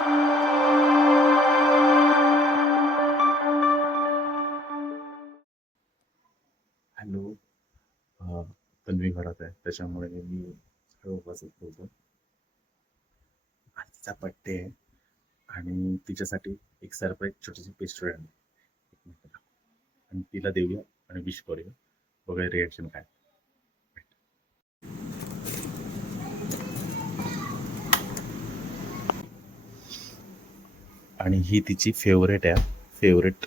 Hello. Tanvi घरात आहे, त्याच्यामुळे मी वाजत बोलतो. आजचा बड्डे आहे आणि तिच्यासाठी एक सरप्राईज छोटीशी पेस्ट्री आणली. एक मिनिट थांब. आणि तिला देऊया आणि विश करूया, बघूया रिॲक्शन काय. आणि ही तिची फेवरेट आहे, फेवरेट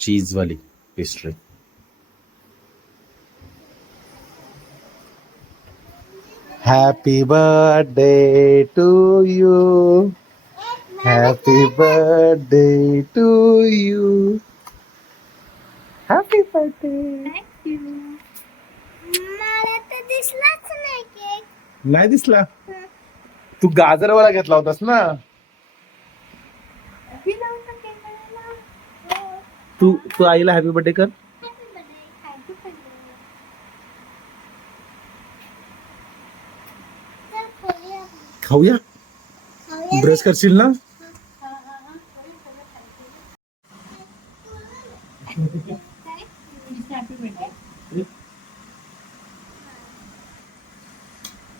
चीजवाली pastry. Happy birthday to you, happy birthday to you, happy birthday. Thank you. मला तर दिसलाच नाही केक. नाही दिसला? तू गाजरवाला घेतला होतास ना. दिला होता केक मला. तू आईला हॅपी बर्थडे कर. Happy birthday. थँक्यू फॉर चल खाऊया. खाऊया. खाऊया. ब्रश करशील ना.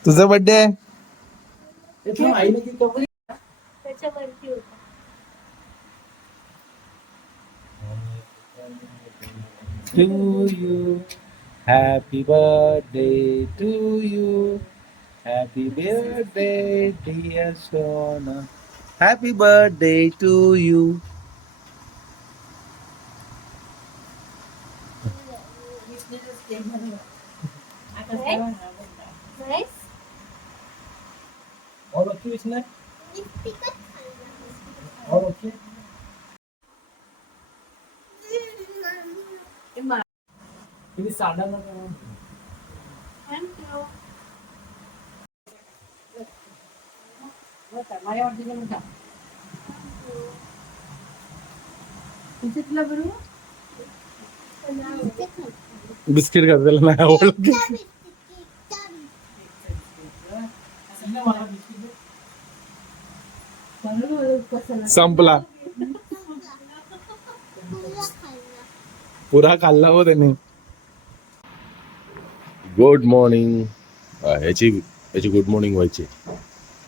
तुझा बर्थडे आहे. त्याच्यावरती होता. To you, happy birthday to you, happy birthday dear Sona, happy birthday to you. Nice. All okay, isn't it? मी तिखट खाल्लं. All okay. Thank you. Biscuit का त्याला नाही आवडलं. संपला. पुरा खाल्ला हो त्याने. Good morning. याची गुड मॉर्निंग व्हायची,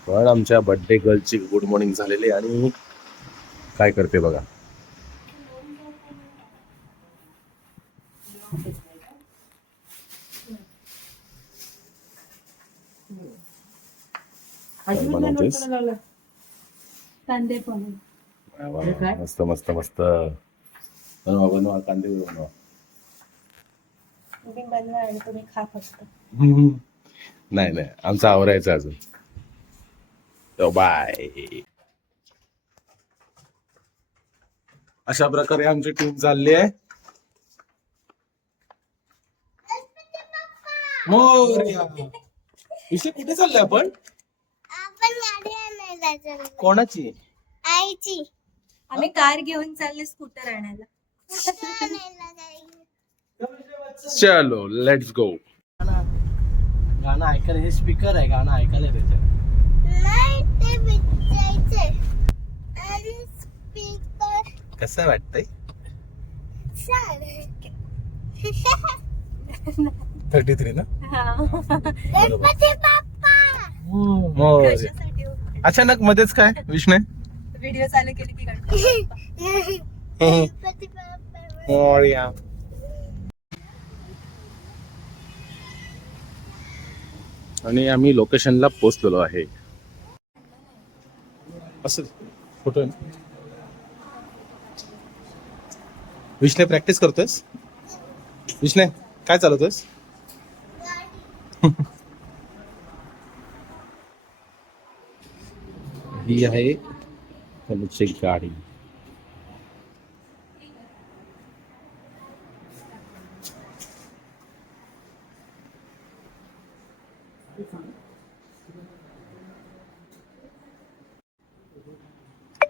पण आमच्या बर्थडे गर्लची गुड मॉर्निंग झालेली आणि काय करते बघा. कांदे पण मस्त मस्त मस्त बनवा बनवा, कांदे बनवा. तुम्ही बनवा आणि तुम्ही खा फक्त. नाही नाही, आमचं आवरायचं अजून. बाय. अशा प्रकारे आमची टीम चालली आहे. मोरया. विषय कुठे चाललोय आपण? आपण गाडी आणायला चाललो. कोणाची? आईची. आम्ही कार घेऊन चालले स्कूटर आणायला. स्कूटर आणायला जाईल. चलो लेट्स गो. गाणं ऐकायला, हे स्पीकर आहे, गाणं ऐकायला त्याच्यात. नाही ते विचारायचे आणि स्पीकर कसं वाटतंय? सांग. 33 ना. गणपती बाप्पा. मोरया. अचानक मध्येच काय विष्णू? व्हिडिओ चालू केली की गणपती बाप्पा. मोरया. आणि आम्ही लोकेशनला पोहोचलेलो आहे. असं फोटो आहे ना? विष्णू प्रॅक्टिस करतोयस? विष्णू काय चालवतोयस? ही आहे त्याची गाडी.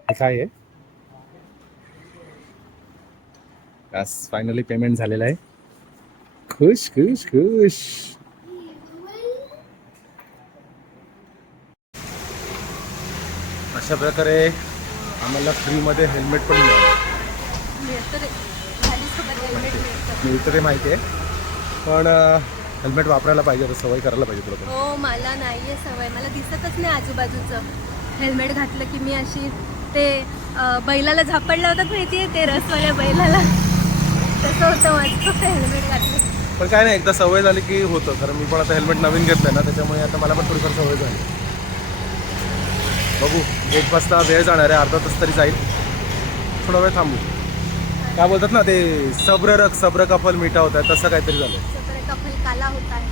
हे काय आहे? फायनली पेमेंट झालेलं आहे. खुश खुश खुश. अशा प्रकारे आम्हाला फ्रीमध्ये हेल्मेट पण मिळालं. मिळतं ते माहिती आहे, पण हेल्मेट वापरायला पाहिजे, सवय करायला पाहिजे तुला पण. हो मला नाहीये सवय, मला दिसतच नाही आजूबाजूचं. हेल्मेट घातलं की मी अशी ते बैलाला झापडला होता माहितीये, ते रसवाल्या बैलाला तसं होतं माझं हेल्मेट घातलं. पण काय नाही, एकदा सवय झाली की होतं. कारण मी पण आता हेल्मेट नवीन घेतलंय ना, त्याच्यामुळे आता मला पण थोडीफार सवय झाली. बघू, 1 वाजता वेळ जाणार आहे, अर्धा तास तरी जाईल. थोडा वेळ थांबू. काय बोलतात ना ते, सब्र का फल मीठा होता है, तसं काहीतरी झालं. सब्र का फल काला होता है.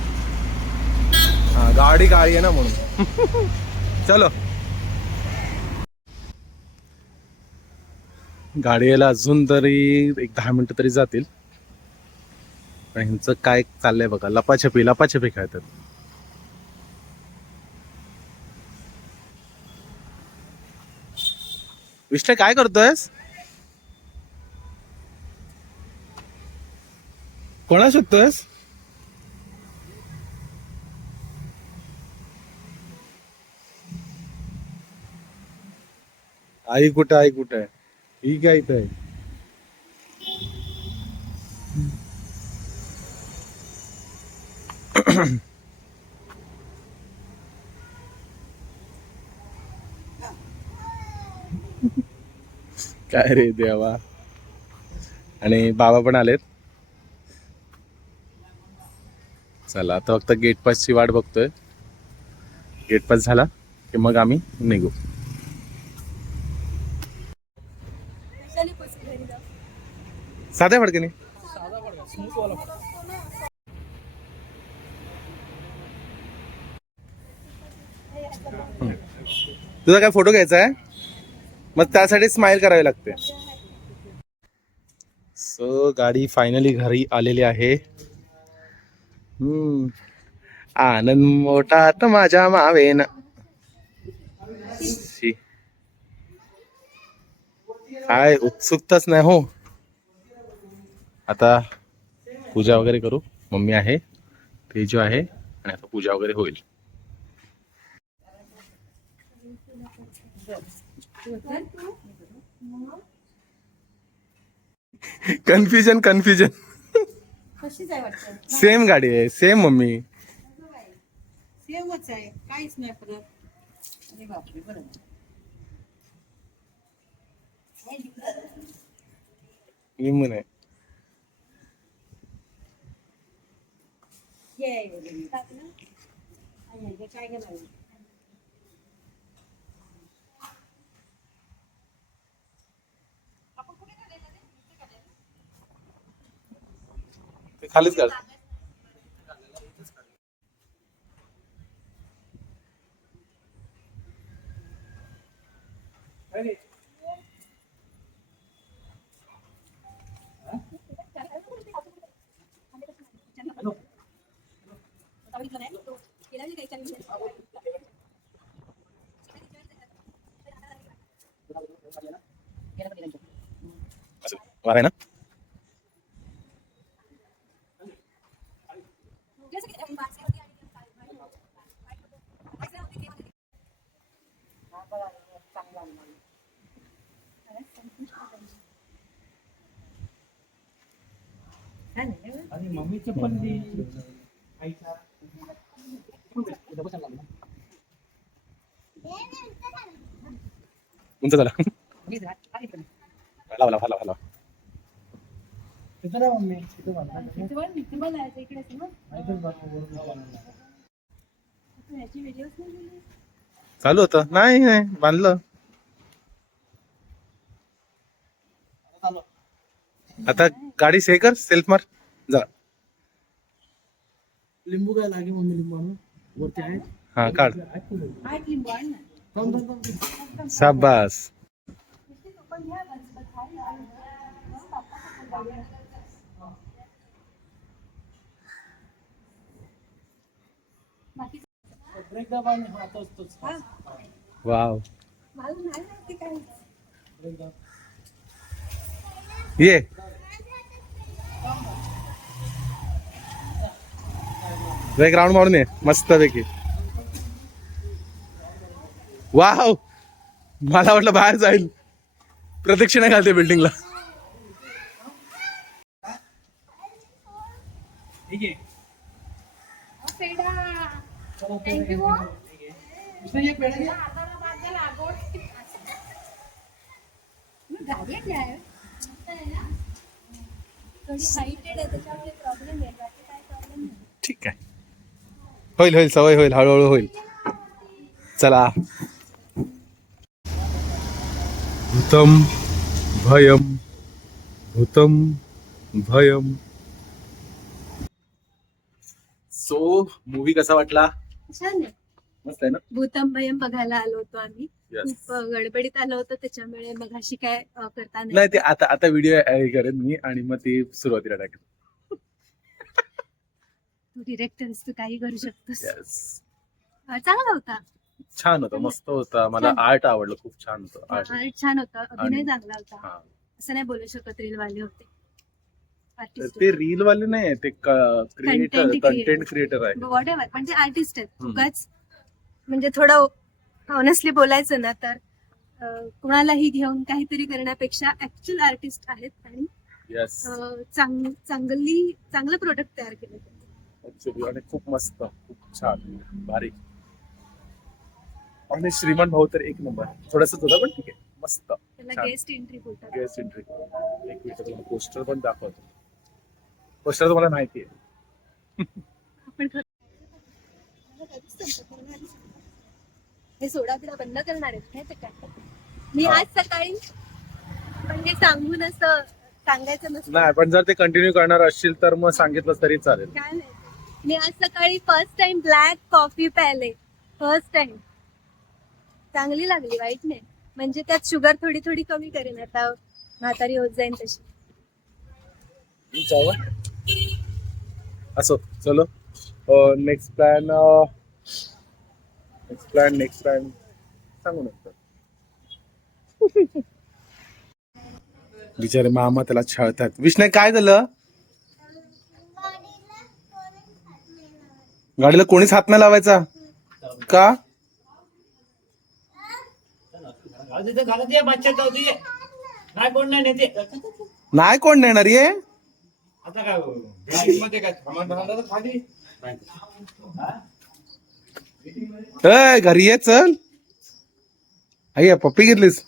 हा, गाडी काळी आहे ना म्हणून. चलो. गाडी यायला अजून तरी 10 मिनिटं तरी जातील. आणि ह्यांचं काय चाललंय बघा, लपाछपी खेळतात. विष्णू काय करतोयस? कोणा शोधतोयस? आई कुठं आहे? ही काय इथं आहे? काय रे देवा. आणि बाबा पण आलेत. चला आता फक्त गेट पासची वाट बघतोय. गेट पास झाला की मग आम्ही निघू. साध्या फडकेने. तुझा काय फोटो घ्यायचा आहे? मग त्यासाठी स्माइल करावी लागते. सो गाडी फायनली घरी आलेली आहे. आनंद मोठा तर माझ्या मावेन. काय उत्सुकताच नाही हो. आता पूजा वगैरे करू. मम्मी आहे, तेजू आहे, आणि आता पूजा वगैरे होईल. कन्फ्युजन सेम गाडी आहे, सेम मम्मी. सेमच आहे, काहीच नाही फरक. अरे बापरे, बरं लिंबू नाही. काय केलं ते खालीच काढ. वार आहे ना. आणि मम्मीचं पण उंच झाला. लावा लावा लावा. मम्मी चालू होतं. नाही बांधलं. आता गाडी से कर, सेल्फ मार जा. लिंबू काय लागे मम्मी? लिंबू आणून वरती आहे. हा काढ. लिंबू आण ना. शाबास. ब्रेक दाब आणि हा तोच. वाव. मला नाही माहिती काय. ब्रेक दाब. ये एक राऊंड मारून ये मस्त पैकी. वाव मला वाटलं बाहेर जाईल, प्रदक्षिणा घालते बिल्डिंगला. ठीक आहे, होईल होईल, सवय होईल, हळूहळू होईल. चला. भूतम भयम, भूतम भयम. सो मूवी कसा वाटला? छान आहे. मस्त आहे ना? भूतम भयम बघायला आलो होतो आम्ही. Yes. खूप गडबडीत आलो होतो त्याच्यामुळे मगाशी काय करता नाही, ते आता आता व्हिडिओ करेन मी आणि मग ते सुरुवातीला टाकेन. तू डिरेक्टर तू काही करू शकतोस. Yes. चांगला होता. छान होतं, मस्त होता. मला छान. आर्ट आवडलं, खूप छान होतं आर्ट. आर्ट छान होता, अभिनय आणि- चांगला होता. हा. असं नाही बोलू शकत, रील वाले होते. आर्टिस्ट ते रील वाले नाही, ते क्रिएटर, Content कंटेंट क्रिएटर आहे. वॉट एव्हर, म्हणजे आर्टिस्ट आहेत. हम्म. उगाच म्हणजे थोडं ऑनेस्टली बोलायचं ना तर कुणालाही घेऊन काहीतरी करण्यापेक्षा ऍक्च्युअल आर्टिस्ट आहेत आणि येस, चांगलं प्रोडक्ट तयार केलं. ऍक्च्युअली. आणि खूप मस्त, खूप छान, भारी. आणि श्रीमान भाऊ तर एक नंबर. थोडंसं होतं पण ठीक आहे, मस्त. त्याला छान. गेस्ट एंट्री बोलतात. Guest entry. एक मिनिट, तुम्हाला पोस्टर पण दाखवतो. पोस्टर तुम्हाला माहिती आहे. आपण हे सोडा बिडा बंद करणार आहेत माहिती काय? मी हा. आज सकाळी म्हणजे सांगून असं सांगायचं नसतं. नाही, पण जर ते कंटिन्यू करणार असशील तर मग सांगितलं तरी चालेल. काय नाही, मी आज सकाळी फर्स्ट टाइम ब्लॅक कॉफी प्यायले. First time. चांगली लागली, वाईट नाही. म्हणजे त्यात शुगर थोडी थोडी कमी करेन आता, म्हातारी होत जाईन तशी. जाऊ. असो, चलो. नेक्स्ट प्लॅन सांगू नंतर. बिचारे मामा त्याला छळतात. विष्णू, काय झालं? गाडीला कोणीच हात नाही लावायचा का? नाही कोण नेणार ये? घरी ये, चल. आई पप्पी घेतलीस?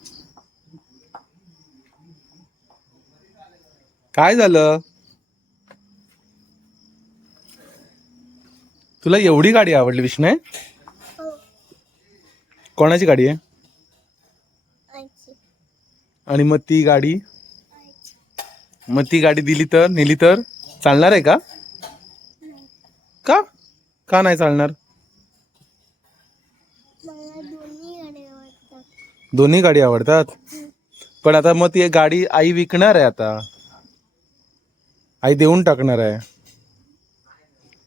काय झालं? तुला एवढी गाडी आवडली विष्णू? कोणाची गाडी आहे? आणि मग ती गाडी दिली तर, नेली तर चालणार आहे का? का नाही चालणार? दोन्ही गाडी आवडतात. पण आता मग ती गाडी आई विकणार आहे, आता आई देऊन टाकणार आहे.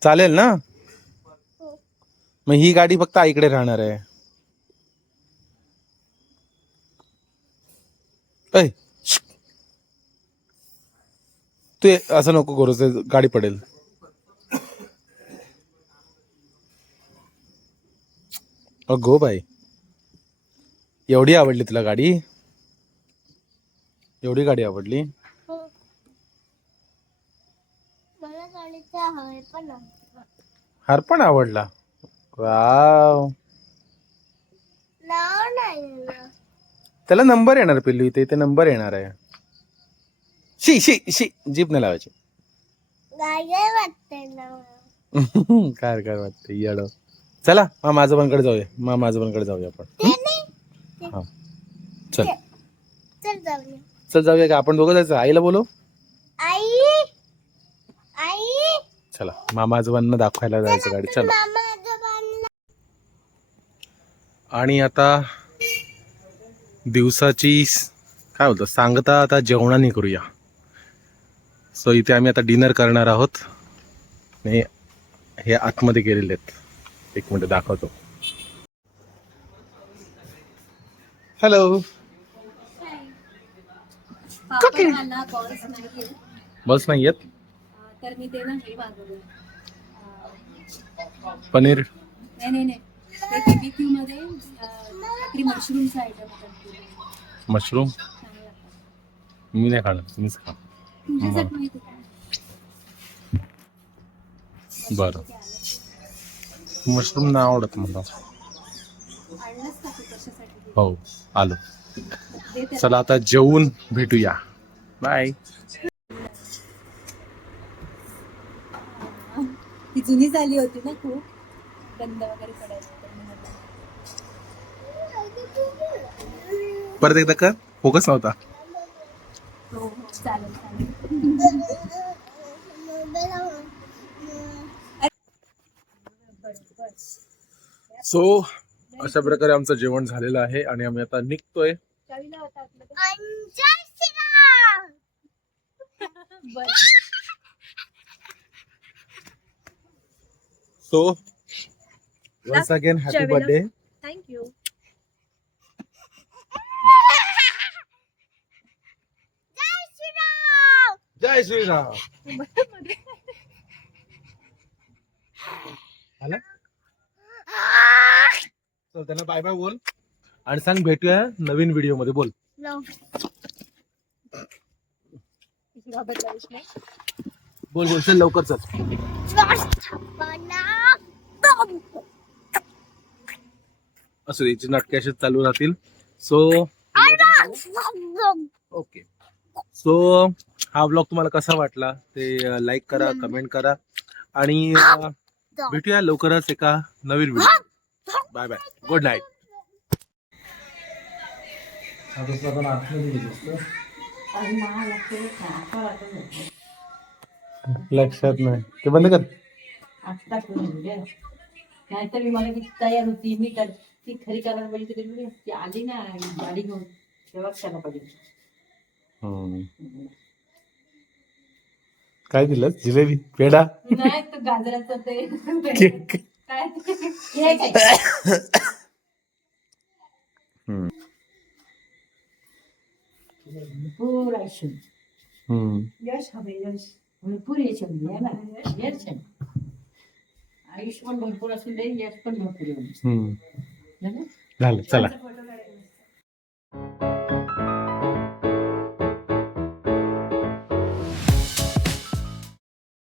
चालेल ना? मग ही गाडी फक्त आईकडे राहणार आहे. तू असं नको करू, गाडी पडेल. अगो बाई, एवढी आवडली तुला गाडी? एवढी गाडी आवडली? हार पण आवडला. वाव. त्याला नंबर येणार पिल्लू, इथे नंबर येणार आहे. शी शी शी, जीप नाही लावायची. काय काय वाटतं येड. चला मामा आजोबांकडे जाऊया आपण. हा, चल जाऊया का आपण दोघं? जायचं, आईला बोलू. चला, मामा आजोबांना दाखवायला जायचं गाडी. चला. आणि आता दिवसाची काय बोलतो सांगता आता जेवणाने करूया. सो इथे आम्ही आता डिनर करणार आहोत. हे आतमध्ये गेलेले आहेत. एक मिनिट दाखवतो. हॅलो. बस नाही येत तर मी ते ना हे मागवलं पनीर. नाही ते BBQ मध्ये काहीतरी मशरूमचा आयटम होता मशरूम चांगला लागतो. मी नाही खाणार, तुम्हीच खा. तुमच्यासाठी माहिती का? बरं. मशरूम नाही आवडत मला. आणलंच का तू कशासाठी? हो आलो. दे त्याला. चला आता जेवून भेटूया. बाय. ती जुनी झाली होती ना खूप, गंध वगैरे पडायचं तर मी म्हटलं. परत एकदा कर, फोकस नव्हता. हो हो चालेल चालेल. सो अशा प्रकारे आमचं जेवण झालेलं आहे आणि आम्ही आता निघतोय. चावीला होता आतमध्ये. बरं. सो वन्स अगेन हॅपी जेवायला. बर्थडे. थँक्यू. जय श्रीराम. आला? चल त्यांना बाय बाय बोल आणि सांग भेटूया नवीन व्हिडिओ मध्ये. बोल. बोल बोल चल लवकर चल. असं याची नाटके असेच चालू राहतील. So okay. सो हा ब्लॉग तुम्हाला कसा वाटला ते लाईक करा, कमेंट करा आणि भेटूया लवकरच एका नवीन video. Bye bye, good night. लक्षात नाही ते बंद कर. आता नाहीतर मला किती तयार होती मी तर ती खरी करायला पाहिजे तरी ती आली ना गाडी घेऊन तेव्हाच त्याला पाहिजे. काय दिलं? जिलेबी, पेढा, नाही तो गाजराचं ते केक. काय केक आहे. भरपूर आयुष्य यश हवे यश भरपूर यश हवे आहे ना यश आहे. आयुष्य पण भरपूर असून दे यश पण भरपूर येऊ दे. झालं चला.